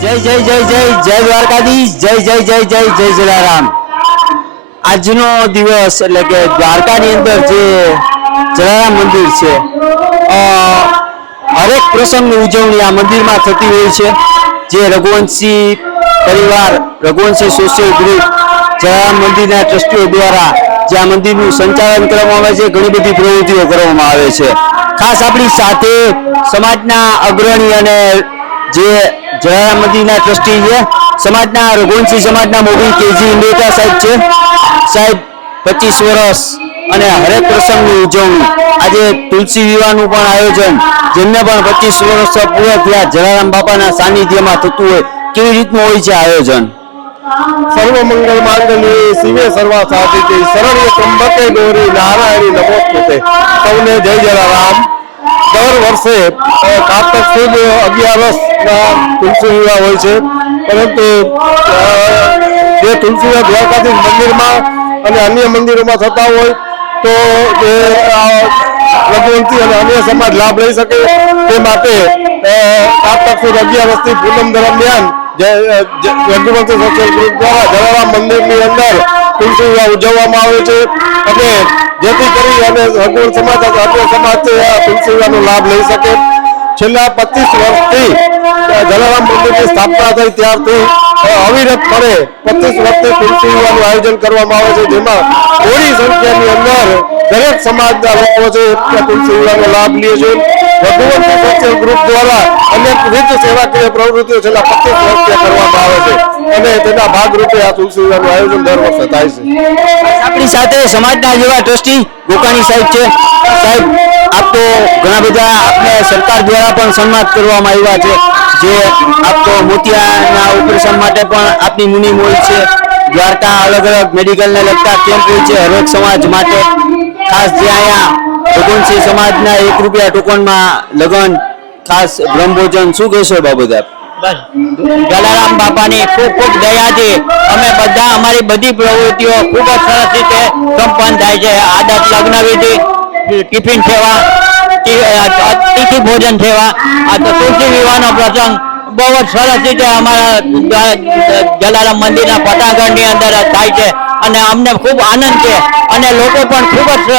જય જય જય જય જય દ્વારકાધીશ, જય જય જય જય જય જલારામ। આજનો દિવસ એટલે કે દ્વારકાની અંદર જે જલારામ મંદિર છે, હરેક પ્રસંગની ઉજવણી આ મંદિરમાં થતી હોય છે। જે રઘુવંશી પરિવાર, રઘુવંશી સોશિયલ ગ્રુપ, જલારામ મંદિરના ટ્રસ્ટીઓ દ્વારા જે આ મંદિરનું સંચાલન કરવામાં આવે છે, ઘણી બધી પ્રવૃત્તિઓ કરવામાં આવે છે। ખાસ આપણી સાથે સમાજના અગ્રણી અને જે જલારામ મંદિરના ટ્રસ્ટી છે, સમાજના રઘુવંશી સમાજના મોભી કેજી ઇન્દ્રેટા સાહેબ છે। સાહેબ 25 વર્ષ અને હરેક પ્રસંગની ઉજવણી, આજે તુલસી વિવાહનું પણ આયોજન, જેમને પણ 25 વર્ષ પૂરા થયા જલારામ બાપાના સાનિધ્યમાં થતું હોય, કેવી રીતનું હોય છે આયોજન? સર્વ મંગલ માંગલ્ય શિવે સર્વા સાધિકે શરણ્ય ત્રંબકે ગૌરી નારાયણી નમોસ્તુતે। સૌને જય જલારામ। દર વર્ષે કારતક સુદ 11 તુલસી વિવાહ હોય છે, પરંતુ જે તુલસી વિવાહ દ્વારકાધીશ મંદિરમાં અને અન્ય મંદિરોમાં થતા હોય તો જે રઘુવંશી અને અન્ય સમાજ લાભ લઈ શકે તે માટે કારતક સુદ 11 થી પૂનમ દરમિયાન રઘુવંશી સોશિયલ ગ્રુપ દ્વારા જલારામ મંદિરની અંદર તુલસી વિવાહ ઉજવવામાં આવે છે અને જેથી કરી અને રઘુવંશ સમાજ અને અન્ય સમાજ તુલસી વિવાહનો લાભ લઈ શકે। છેલ્લા 25 વર્ષથી જલારામ મંદિરની સ્થાપના થઈ ત્યારથી અવિરતપણે 25 વર્ષથી તુલસી વિવાહનું આયોજન કરવામાં આવે છે, જેમાં મોટી સંખ્યાની અંદર દરેક સમાજના લોકો છે તુલસી વિવાહનો લાભ લે છે। રઘુવંશી સોશિયલ ગ્રુપ દ્વારા અનેકવિધ સેવાકીય પ્રવૃત્તિઓ છેલ્લા 25 વર્ષથી કરવામાં આવે છે અને તેના ભાગરૂપે આ તુલસી વિવાહનું આયોજન દર વર્ષે થાય છે। આપણી સાથે સમાજના જેવા ટ્રસ્ટી ગોકાણી સાહેબ છે। સાહેબ, આપ તો ઘણા બધા આપને સરકાર દ્વારા પણ સન્માનિત કરવામાં આવ્યા છે, જે આપ તો મોતિયાના ઓપરેશન માટે પણ આપની મુનિમ હોય છે, દ્વારકા અલગ અલગ મેડિકલને લગતા કેમ્પ હોય છે હરેક સમાજ માટે। ખાસ જે અહીંયા રઘુવંશી સમાજના 1 રૂપિયા ટોકનમાં લગન, ખાસ બ્રહ્મભોજન, શું કહેશો બાબત આપ? બસ જલારામ બાપાની ખૂબ ખૂબ દયાથી અમે બધા અમારી બધી પ્રવૃત્તિઓ ખૂબ જ સરસ રીતે સંપન્ન થાય છે। આદત લગ્ન વિધિ, ટિફિન સેવા, અતિથિ ભોજન સેવા, આ તો તુલસી વિવાહનો પ્રસંગ બહુ જ સરસ રીતે અમારા જલારામ મંદિરના પટાંગણની અંદર થાય છે અને અમને ખૂબ આનંદ છે અને લોકો પણ ખૂબ જ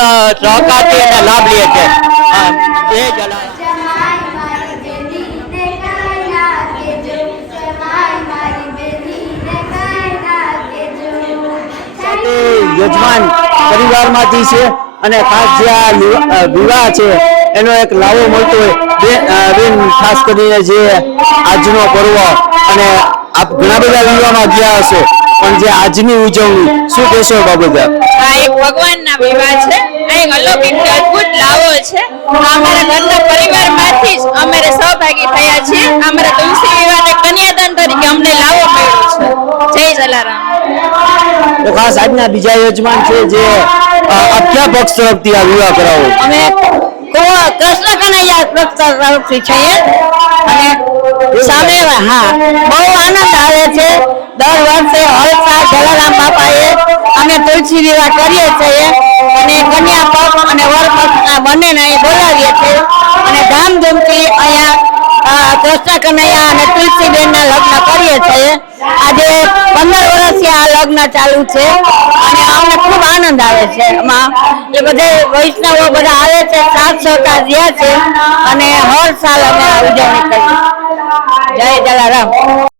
સહકારથી અને લાભ લે છે। જય જલારામ। યજમાન પરિવારમાંથી છે અને ખાસ જે આ વિવાહ છે એનો એક લાવો મળતો હોય, બેન ખાસ કરીને જે આજનો પર્વ, અને આપ ઘણા બધા વિવાહમાં ગયા હશો, પણ જે આજની ઉજવણી, શું કહેશો બાબત? આ એક ભગવાનના વિવાહ છે, આ એક અલૌકિક અદ્ભુત લાવો છે। અમારા ઘરના પરિવારમાંથી જ અમે સહભાગી થયા છીએ। અમારા તુલસી વિવાહને કન્યાદાન તરીકે અમને લાવો મળ્યો છે। જય જલારામ। તો ખાસ આજના બીજા યજમાન છે, જે આપ કયા પક્ષ તરફથી આ વિવાહ કરાવો? અમે કૃષ્ણ કનૈયા પક્ષ તરફથી છીએ અને સામે બહુ આનંદ આવે છે। દર વર્ષે હરસા જલારામ બાપાએ અમે તુલસી વિવાહ કરીએ છીએ અને કન્યા પક્ષ અને વર પક્ષ બંનેને અહીં બોલાવીએ છીએ અને ધામધૂમથી અહીંયા કૃષ્ણ કનૈયા અને તુલસીબેનના લગ્ન કરીએ છીએ। આજે 15 વર્ષથી આ લગ્ન ચાલુ છે અને અમને ખૂબ આનંદ આવે છે। એમાં એ બધે વૈષ્ણવો બધા આવે છે, સાથ સહકાર દે છે અને હર સાલ અમે આ ઉજવણી કરીએ। જય જલારામ।